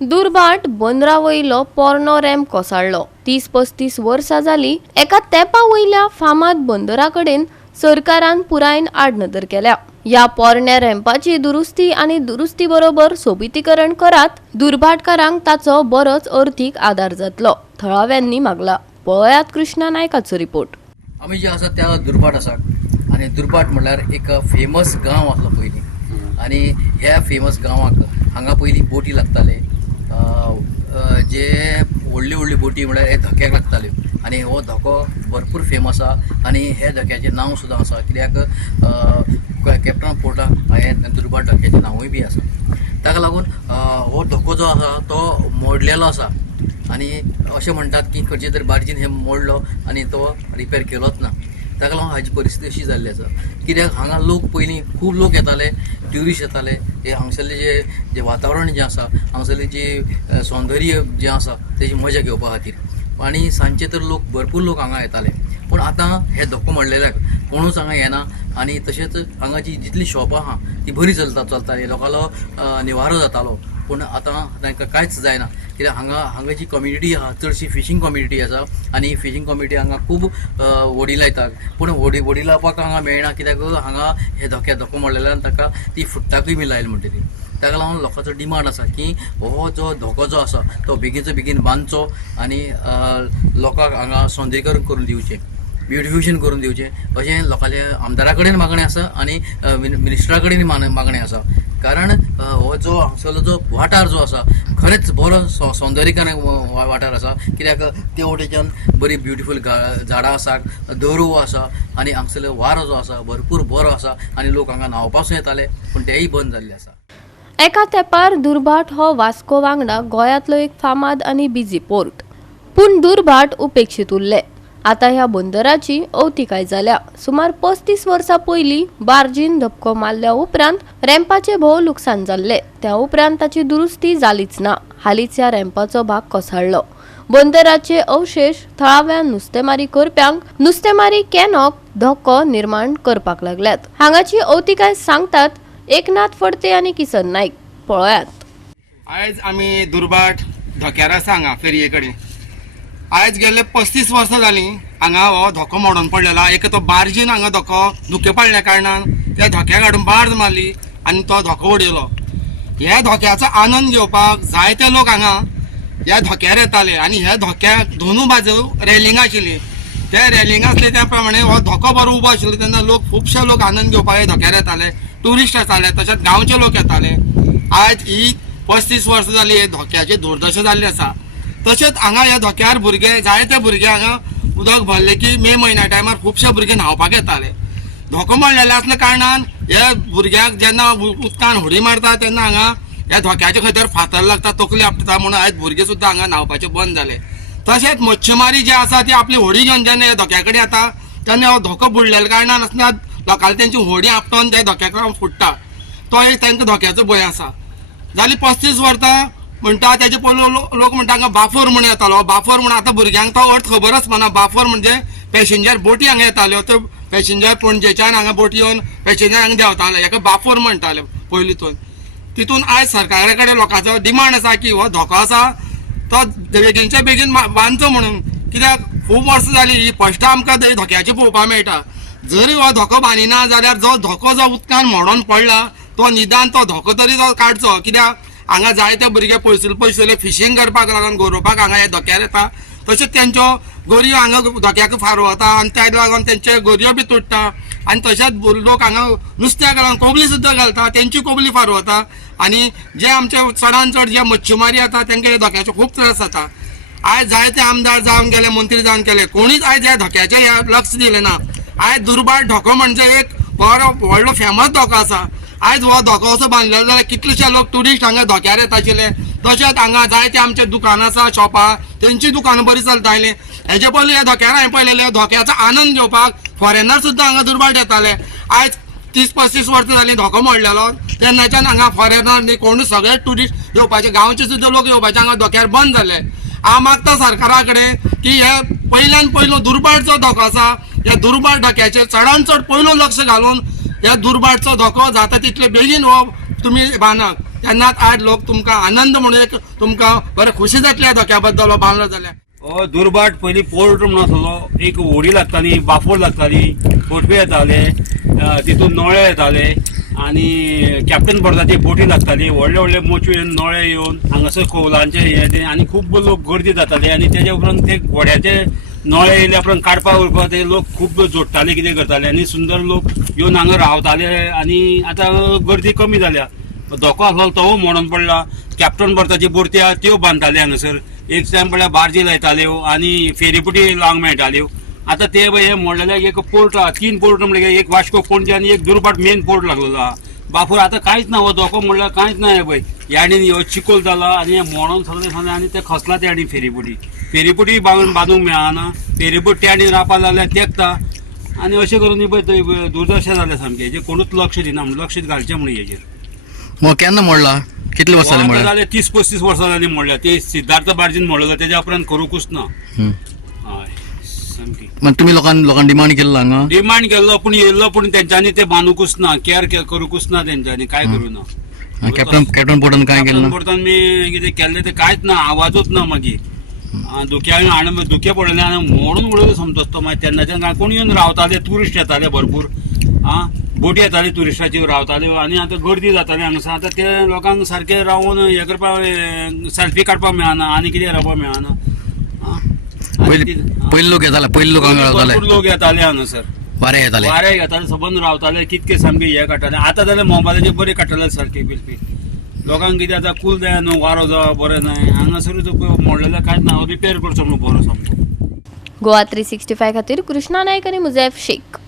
दुर्भाट बंदरावयलो पोरनो रॅम्प कोसळ्ळो। 30-35 वर्सां जाली एका तेंपा वयल्या फामाद बंदराकडेन सरकारान पुरायन आडनदर केल्या। या पोरण्या रॅम्पाची दुरुस्ती आनी दुरुस्ती बरोबर सोबितीकरण करात, दुर्भाटकारांक ताचो बरोच अर्थीक आदार जातलो, थळाव्यांनी मागला। पळयात कृष्णा नायकाचो रिपोर्ट। आमी जे आसा त्या दुर्भाट आसा आनी दुर्भाट म्हणल्यार एक फेमस गांव आसलो पयलीं आनी ह्या फेमस गांवाक हांगा पयलीं बोटी लागताले। जे व्हडली व्हडली बोटी म्हळ्यार हे धक्याक लागताल्यो आनी हो धोको भरपूर फेमस आसा आनी हे धक्याचें नांव सुद्दां आसा, कित्याक कॅप्टन पोर्टाक हे दुर्भाट धक्याचें नांवूय बी आसा। ताका लागून हो धोको जो आसा तो मोडलेलो आसा आनी अशें म्हणटात की खंयचे तरी बार्जीन हे मोडलो आनी तो रिपेर केलोच ना। ताका लागून हाची परिस्थिती अशी जाल्ली आसा, कित्याक हांगा लोक पयलीं खूब लोक येताले, ट्युरिस्ट येताले, हे हांगसरलें जे वातावरण जें आसा, हांगसरलें जे सौंदर्य जें आसा तेजी मजा घेवपा खातीर आनी सांजचे तर लोक भरपूर लोक हांगा येताले। पूण आतां हे धोको मोडलेल्याक कोणूच हांगा येना आनी तशेंच हांगाची जितली शॉपां आहा ती बरी चलता लोकांलो निवारो जातालो, पूण आतां तांकां कांयच जायना, कित्याक हांगाची कम्युनिटी आहा चडशी फिशींग कम्युनिटी आसा आनी फिशींग कम्युनिटी हांगा खूब व्हडी लायतात, पूण व्हडी लावपाक हांगा मेळना, कित्याक हांगा हे धोको मोडलेल्यान ताका ती फुट्टाकूय बी लायली म्हणटली। ताका लागून लोकांचो डिमांड आसा की हो जो धोको जो आसा तो बेगीनचो बेगीन बांदचो आनी लोकांक हांगा सौंदर्यीकरण करून दिवचें, ब्युटिफिकेशन करून दिवचें, अशें लोकांच्या आमदारा कडेन मागणें आसा आनी मिनिस्टरा कडेन मागणें आसा। कारण हो जो हांगसरलो जो वाठार जो आसा खरेंच बरो सौंदर्यीकरण वाठार आसा, कित्याक ते वटेच्यान बरी ब्युटिफूल झाडां आसात, दोरो आसा आनी हांगसरलो वारो जो आसा भरपूर बरो आसा आनी लोक हांगा न्हांवपासून येताले, पूण तेय बंद जाल्ले आसा। एका तेंपार दुर्भाट हो वास्को वांगडा गोंयांतलो एक फामाद आनी बिजी पोर्ट, पूण दुर्भाट उपेक्षीत उरले। आता ह्या बंदराची अवतिकाय जाल्या। सुमार 35 वर्सां पयलीं बार्जीन धपको मारल्या उपरांत रॅम्पाचे भोव लुकसाण जाल्ले, त्या उपरांत ताची दुरुस्ती जालीच ना। हालींच ह्या रॅम्पाचो भाग कोसळ्ळो। बंदराचे अवशेश थळाव्या नुस्तेमारी करप्यांक नुस्तेमारी कॅनॉक धोको निर्माण करपाक लागल्यात। हांगाची अवतिकाय सांगतात एकनाथ फडते आनी किसन नाईक। पळयात। आयज आमी दुर्भाट धोक्यार आसा हांगा फेरये कडेन। आयज गेले 35 वर्सां जालीं हांगा हो धोको मोडून पडलेला। एक तो बार्जीन हांगा धोको धुके पडल्या कारणान त्या धोक्याक हाडून बार्ज मारली आनी तो धोको उडयलो। ह्या धोक्याचो आनंद घेवपाक जायते लोक हांगा ह्या धोक्यार येताले आनी ह्या धोक्याक दोनूय बाजू रेलिंग आशिल्ली। त्या रेलिंग आसले त्या प्रमाणे हो धोको बरो उबो आशिल्लो तेन्ना लोक खुबशे लोक आनंद घेवपाक ह्या धोक्यार येताले, ट्युरिस्ट येताले, तशेंच गांवचे लोक येताले। आयज ही 35 वर्सां जाली हे धोक्याची दुर्दशा जाल्ली आसा। तशेंच हांगा ह्या धोक्यार भुरगे जायते भुरगे हांगा उदक भरले की मे म्हयन्या टायमार खुबशे भुरगे न्हांवपाक येताले। धोको मोडलेले आसल्या कारणान ह्या भुरग्यांक जेन्ना उदकान होडी मारता तेन्ना हांगा ह्या धोक्याचे खंय तर फातर लागता, तकली आपटा, म्हणून आयज भुरगे सुद्दां हांगा न्हांवपाचे बंद जाले। तशेंच मच्छीमारी जी आसा ती आपली होडी घेवन जेन्ना ह्या धोक्या कडेन येता तेन्ना हो धोको बुडलेल्या कारणान आसतना लोकांनी तेंची होडी आपटोवन त्या धोक्याक फुट्टा, तो एक तांकां धोक्याचो भंय आसा। जाली 35 वर्सां म्हणटा तेजे पयलो लोक म्हणटा हांगा बाफोर म्हूण येतालो। बाफोर म्हूण आतां भुरग्यांक तो अर्थ खबरच म्हणा। बाफोर म्हणजे पॅसेंजर बोटी हांगा येताल्यो, त्यो पॅसेंजर पणजेच्यान हांगा बोटी येवन पॅसेंजर हांगा देंवताले, हेका बाफोर म्हणटाले पयलींतून। तितून आयज सरकारा कडेन लोकांचो डिमांड आसा की हो धोको आसा तो बेगीनचे बेगीन बांदचो म्हणून, कित्याक खूब वर्सां जालीं ही फस्ट आमकां धोक्याची पळोवपाक मेळटा। जरी हो धोको बांदिना जाल्यार जो धोको जो उदकान मोडोन पडला तो निदान तो धोको तरी तो काडचो, कित्याक हांगा जायते भुरगे पयसुले फिशींग करपाक लागून गरोवपाक हांगा हे धोक्यार येता। तशेंच तेंच्यो गरयो हांगा धोक्याक फारवता आनी त्या लागून तेंचे गरयो बी तुटता आनी तशेंच लोक हांगा नुस्त्याक लागून कोबली सुद्दां घालता, तेंची कोबली फारवता आनी जे आमचे चडान चड जे मच्छीमारी येता तेंकां हे धोक्याचे खूब त्रास जाता। आयज जायते आमदार जावन गेले, मंत्री जावन गेले, कोणीच आयज ह्या धोक्याचे लक्ष दिलें ना। आयज दुर्भाट धोको म्हणजे एक बरो व्हडलो फेमस धोको आसा। आयज हो धोको असो बांदलेलो जाल्यार कितलेशे लोक ट्युरिस्ट हांगा धोक्यार येता आशिल्ले। तशेंच हांगा जायते आमचे दुकानां आसा, शॉपां, तेंची दुकानां बरी चलतालीं। हेजे पयलीं ह्या धोक्यार हांवें पळयलेले धोक्याचो आनंद घेवपाक फॉरेनर सुद्दां हांगा दुर्भाट येताले। आयज 30-35 वर्सां जालीं धोको मोडलेलो तेन्नाच्यान हांगा फॉरेनर कोण सगळे ट्युरिस्ट येवपाचे, गांवचे सुद्दां लोक येवपाचे हांगा धोक्यार बंद जाले। हांव मागता सरकारा कडेन की हे पयल्यान पयलो दुर्भाट जो धोको आसा ह्या दुर्भाट धोक्याचेर चडान चड पयलो लक्ष घालून ह्या दुर्भाटचो धोको जाता तितले बेगीन हो तुमी बांदात। तेन्नाच आज लोक तुमकां आनंद म्हणून एक तुमकां बरें खुशी जातल्या धोक्या बद्दल बांदलो जाल्यार. दुर्बाट पयलीं पोर्ट म्हणून आसलो. एक व्हडी लागताली, बाफोर लागताली, बोटवे येताले, तितून नळे येताले आनी कॅप्टन बर्दाचे बोटी लागताली. व्हडले व्हडले मोचवेन नळे येवन हांगासर कौलांचे हे ते आनी खूब लोक गर्दी जाताले. आनी तेज्या उपरांत ते घोड्याचे नळे येयल्या उपरांत काडपाक उरपाक ते लोक खूब जोडटाले, कितें करताले आनी सुंदर लोक येवन हांगा रावताले. आनी आतां गर्दी कमी जाल्या. धोको आसलो तो मोडून पडला. कॅप्टन बर्दाची बोटी आहा त्यो बांदताले हांगासर. एक टायम पडल्यार बार्जी लायताल्यो आनी फेरीपुटी लावंक मेळटाल्यो. आतां ते हे मोडलेल्याक एक पोर्ट आहा, 3 पोर्ट म्हणजे एक वास्को पणजी आनी एक दुर्बाट मेन पोर्ट लागलेलो आहा. बापूर आतां कांयच ना. हो धोको म्हणल्यार कांयच ना. हे पळय याडीन ह्यो चिकोल जाला आनी हे मोडोन सगळें आनी ते खसला ते आनी फेरीपुटी बांदूंक मेळना. फेरीपुटी ते आनी रावपाक लागल्यार तेंकता आनी अशें करून पळय दुर्दशा जाल्या सामकें. हेजेर कोणूच लक्ष दिना. लक्ष घालचें म्हणून हेजेर. मग केन्ना मोडला? कितले वर्सां जाली मोडला? जाले 30-35 वर्सां जालीं मोडल्या. ते सिद्धार्थ बार्जीन मोडलो, तेज्या उपरांत करूंकूच ना. हय सामकी. मग तुम्ही लोकांनी डिमांड केल्लो हांगा? डिमांड केल्लो पूण येयल्लो पूण तेंच्यांनी ते बांदूकूच ना. केअर करूंकूच ना तेंच्यांनी. काय करूं ना. कॅप्टन पोर्टान काय केलें? पोर्टान मी कितें केल्लें ते कांयच ना. आवाजूच ना मागीर. धुक्यान हाडून धुके पडले आनी मोडून उडयलो समजता. मागीर तेन्नाच्यान कोण येवन रावताले, ट्युरिस्ट येताले भरपूर. बोटी येताली ट्युरिस्टाची रावताले आनी आतां गर्दी जाताली हांगासर. आतां ते लोकांक सारकें रावून हे करपाक सेल्फी काडपाक मेळना आनी कितें रावपाक मेळना. पयले लोक येताले, पयले लोक हांगा रावताले, भरपूर लोक येताले हांगासर. वारे येताले, वारे घेताले, सबंद रावताले, कितके सामके हे काडटाले. आतां जाल्यार मोबायलाचेर बरें काडटाले सारके बिलपी. लोकांक कितें आतां कूल जाय न्हू, वारो जावप बरें न्हय. हांगासरूच मोडलेलें कांयच ना. रिपेर करचो म्हणून बरो सामको. गोवा 365 खातीर कृष्णा नायक आनी मुजैफ शेख.